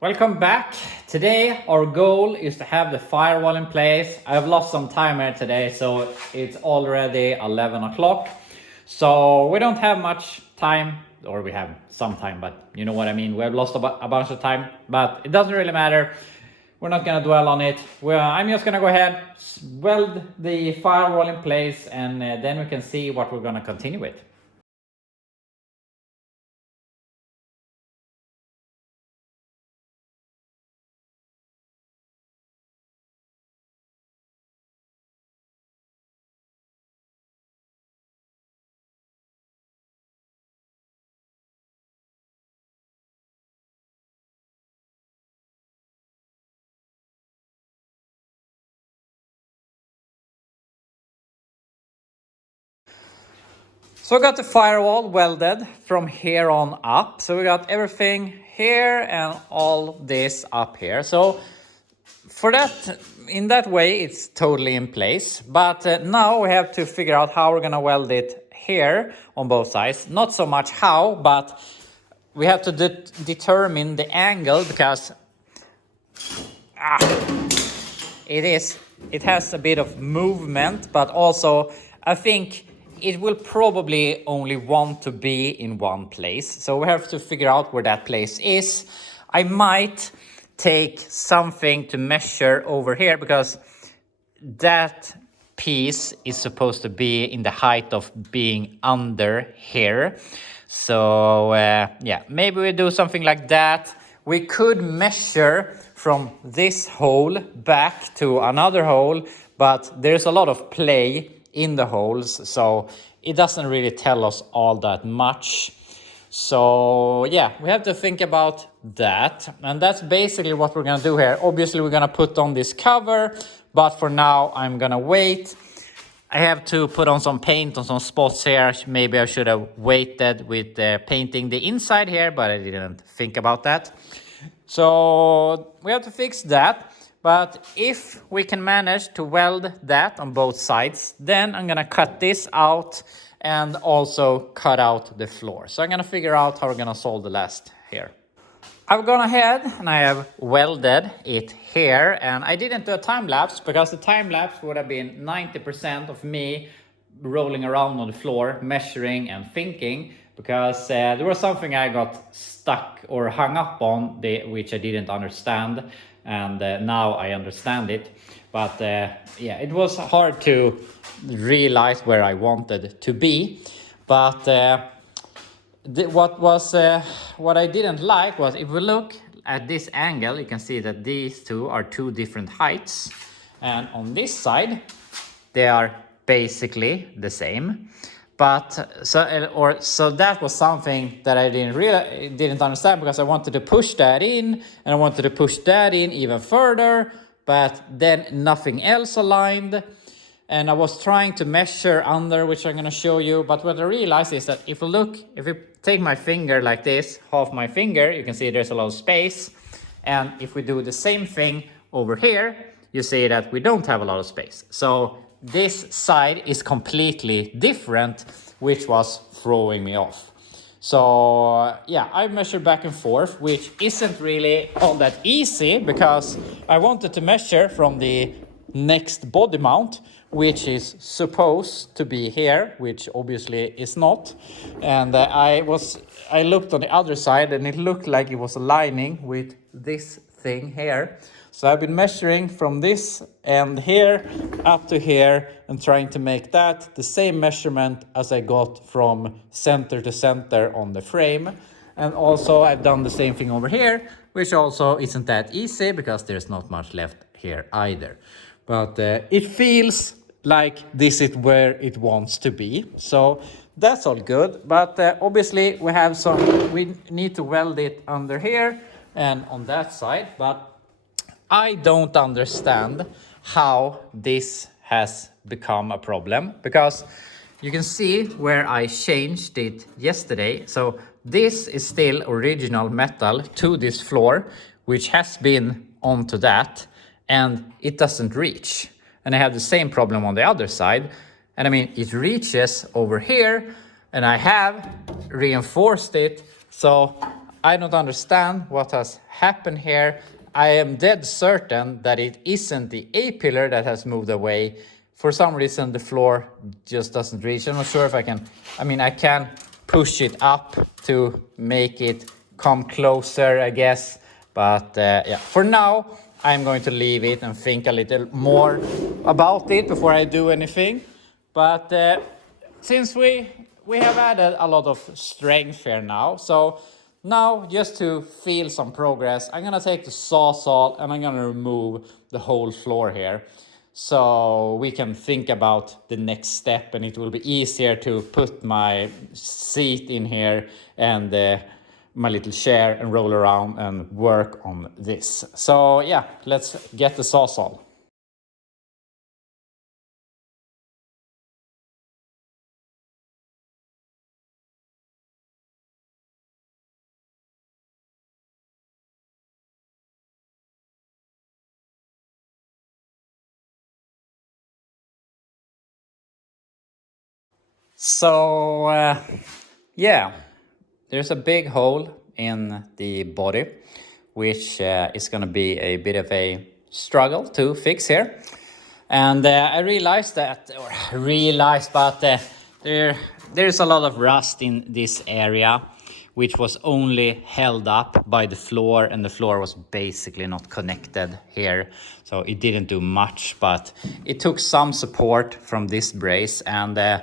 Welcome back. Today our goal is to have the firewall in place. I've lost some time here today, so it's already 11 o'clock. So we don't have much time, or we have some time, but you know what I mean. We have lost a bunch of time, but it doesn't really matter. We're not gonna dwell on it. I'm just gonna go ahead, weld the firewall in place, and then we can see what we're gonna continue with. So we got the firewall welded from here on up. So we got everything here and all this up here. So for that, in that way, it's totally in place. But now we have to figure out how we're gonna weld it here on both sides. Not so much how, but we have to determine the angle because it has a bit of movement, but also I think it will probably only want to be in one place. So we have to figure out where that place is. I might take something to measure over here because that piece is supposed to be in the height of being under here. So yeah, maybe we do something like that. We could measure from this hole back to another hole, but there's a lot of play in the holes, so it doesn't really tell us all that much. So yeah, we have to think about that, and that's basically what we're gonna do here. Obviously we're gonna put on this cover, but for now I'm gonna wait. I have to put on some paint on some spots here. Maybe I should have waited with painting the inside here, but I didn't think about that. So we have to fix that. But if we can manage to weld that on both sides, then I'm gonna cut this out and also cut out the floor. So I'm gonna figure out how we're gonna solve the last here. I've gone ahead and I have welded it here, and I didn't do a time lapse because the time lapse would have been 90% of me rolling around on the floor, measuring and thinking, because there was something I got stuck or hung up on which I didn't understand, and now I understand it. But yeah, it was hard to realize where I wanted to be. But what I didn't like was, if we look at this angle, you can see that these two are two different heights, and on this side they are basically the same. But so that was something that I didn't understand, because I wanted to push that in and I wanted to push that in even further, but then nothing else aligned. And I was trying to measure under, which I'm going to show you. But what I realized is that if you take my finger like this, half my finger, you can see there's a lot of space. And if we do the same thing over here, you see that we don't have a lot of space. So this side is completely different, which was throwing me off. So yeah, I measured back and forth, which isn't really all that easy, because I wanted to measure from the next body mount, which is supposed to be here, which obviously is not. And I looked on the other side and it looked like it was aligning with this thing here. So I've been measuring from this end here up to here and trying to make that the same measurement as I got from center to center on the frame. And also I've done the same thing over here, which also isn't that easy because there's not much left here either. But it feels like this is where it wants to be. So that's all good. But obviously we need to weld it under here and on that side. But I don't understand how this has become a problem, because you can see where I changed it yesterday. So this is still original metal to this floor, which has been onto that, and it doesn't reach. And I have the same problem on the other side. And I mean, it reaches over here, and I have reinforced it. So I don't understand what has happened here. I am dead certain that it isn't the A-pillar that has moved away. For some reason, the floor just doesn't reach. I'm not sure if I can, I can push it up to make it come closer, I guess. But yeah, for now, I'm going to leave it and think a little more about it before I do anything. But since we have added a lot of strength here now, so now just to feel some progress, I'm gonna take the sawzall and I'm gonna remove the whole floor here, so we can think about the next step, and it will be easier to put my seat in here and my little chair and roll around and work on this. So yeah, let's get the sawzall. So yeah, there's a big hole in the body, which is going to be a bit of a struggle to fix here. And I realized that, but there's a lot of rust in this area, which was only held up by the floor, and the floor was basically not connected here. So it didn't do much, but it took some support from this brace, and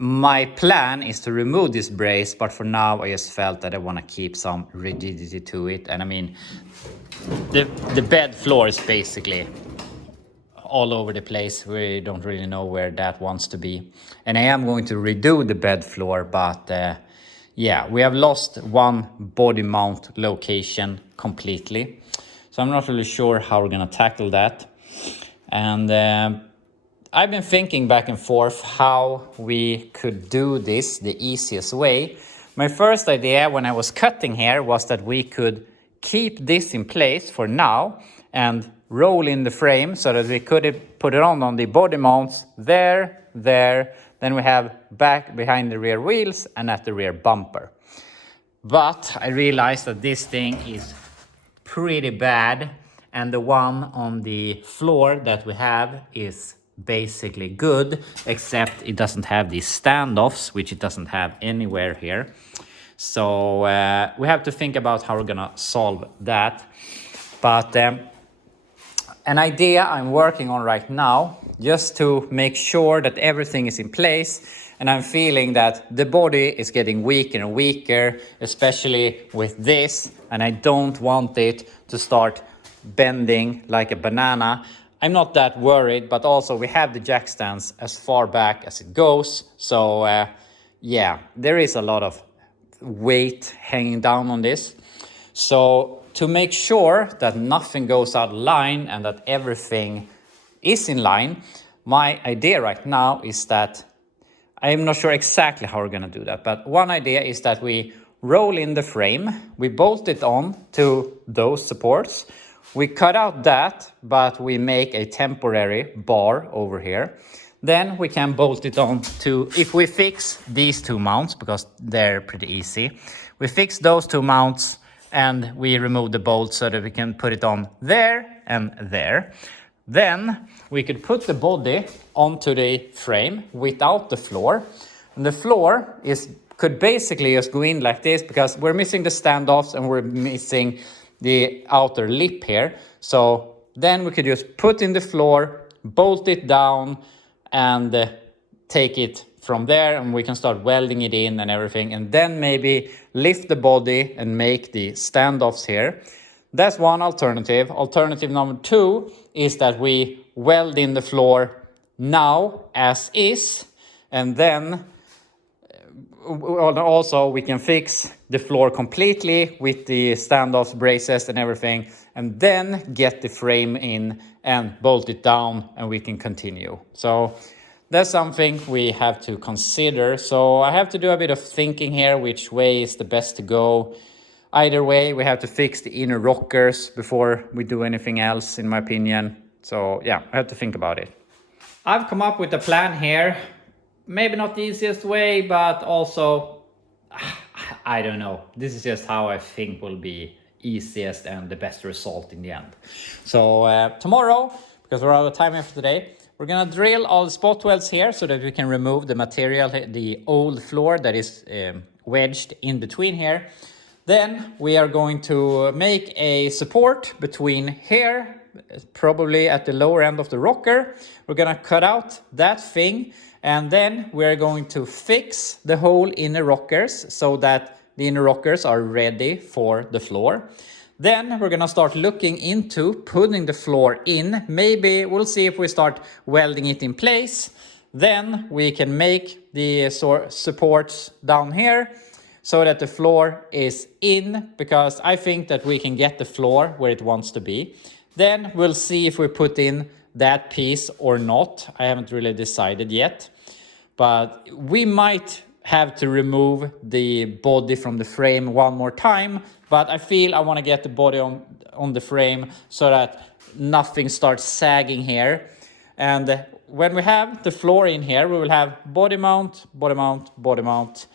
my plan is to remove this brace, but for now I just felt that I want to keep some rigidity to it. And I mean, the bed floor is basically all over the place. We don't really know where that wants to be. And I am going to redo the bed floor, but yeah, we have lost one body mount location completely. So I'm not really sure how we're gonna tackle that. And I've been thinking back and forth how we could do this the easiest way. My first idea when I was cutting here was that we could keep this in place for now and roll in the frame so that we could put it on the body mounts there. Then we have back behind the rear wheels and at the rear bumper. But I realized that this thing is pretty bad, and the one on the floor that we have is basically good, except it doesn't have these standoffs, which it doesn't have anywhere here. So we have to think about how we're gonna solve that. But an idea I'm working on right now, just to make sure that everything is in place, and I'm feeling that the body is getting weaker and weaker, especially with this, and I don't want it to start bending like a banana. I'm not that worried, but also we have the jack stands as far back as it goes. So yeah, there is a lot of weight hanging down on this. So to make sure that nothing goes out of line and that everything is in line, my idea right now is that I'm not sure exactly how we're going to do that, but one idea is that we roll in the frame, we bolt it on to those supports, we cut out that, but we make a temporary bar over here. Then we can bolt it on to, if we fix these two mounts, because they're pretty easy, we fix those two mounts and we remove the bolts so that we can put it on there and there. Then we could put the body onto the frame without the floor. And the floor could basically just go in like this, because we're missing the standoffs and we're missing the outer lip here. So then we could just put in the floor, bolt it down, and take it from there, and we can start welding it in and everything, and then maybe lift the body and make the standoffs here. That's one alternative. Alternative number two is that we weld in the floor now as is, and then also we can fix the floor completely with the standoffs, braces and everything, and then get the frame in and bolt it down, and we can continue. So that's something we have to consider. So I have to do a bit of thinking here, which way is the best to go. Either way, we have to fix the inner rockers before we do anything else, in my opinion. So yeah, I have to think about it. I've come up with a plan here. Maybe not the easiest way, but also I don't know. This is just how I think will be easiest and the best result in the end. So tomorrow, because we're out of time after today, we're gonna drill all the spot welds here so that we can remove the material, the old floor that is wedged in between here. Then we are going to make a support between here, probably at the lower end of the rocker. We're gonna cut out that thing, and then we're going to fix the whole inner rockers so that the inner rockers are ready for the floor. Then we're gonna start looking into putting the floor in. Maybe we'll see if we start welding it in place. Then we can make the supports down here so that the floor is in, because I think that we can get the floor where it wants to be. Then we'll see if we put in that piece or not. I haven't really decided yet, but we might have to remove the body from the frame one more time, but I feel I want to get the body on the frame so that nothing starts sagging here. And when we have the floor in here, we will have body mount, body mount, body mount,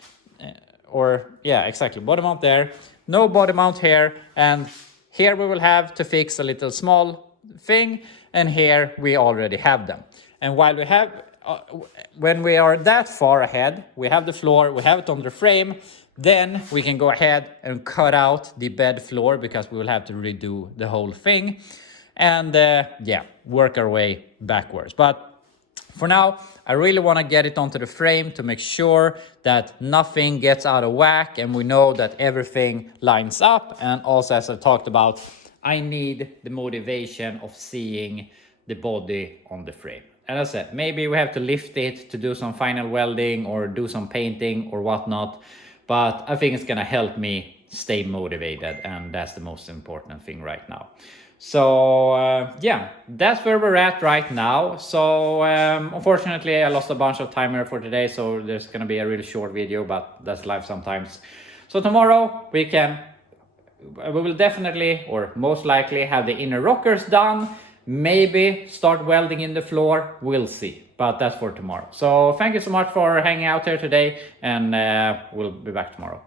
or yeah, exactly, body mount there, no body mount here, and here we will have to fix a little small thing, and here we already have them. And while we have, when we are that far ahead, we have the floor, we have it on the frame, then we can go ahead and cut out the bed floor, because we will have to redo the whole thing, and yeah, work our way backwards. But for now, I really want to get it onto the frame to make sure that nothing gets out of whack and we know that everything lines up. And also, as I talked about, I need the motivation of seeing the body on the frame. And as I said, maybe we have to lift it to do some final welding or do some painting or whatnot. But I think it's going to help me stay motivated, and that's the most important thing right now. So yeah, that's where we're at right now. So unfortunately, I lost a bunch of timer for today, so there's gonna be a really short video, but that's life sometimes. So tomorrow we will definitely, or most likely, have the inner rockers done. Maybe start welding in the floor, we'll see, but that's for tomorrow. So thank you so much for hanging out here today, and we'll be back tomorrow.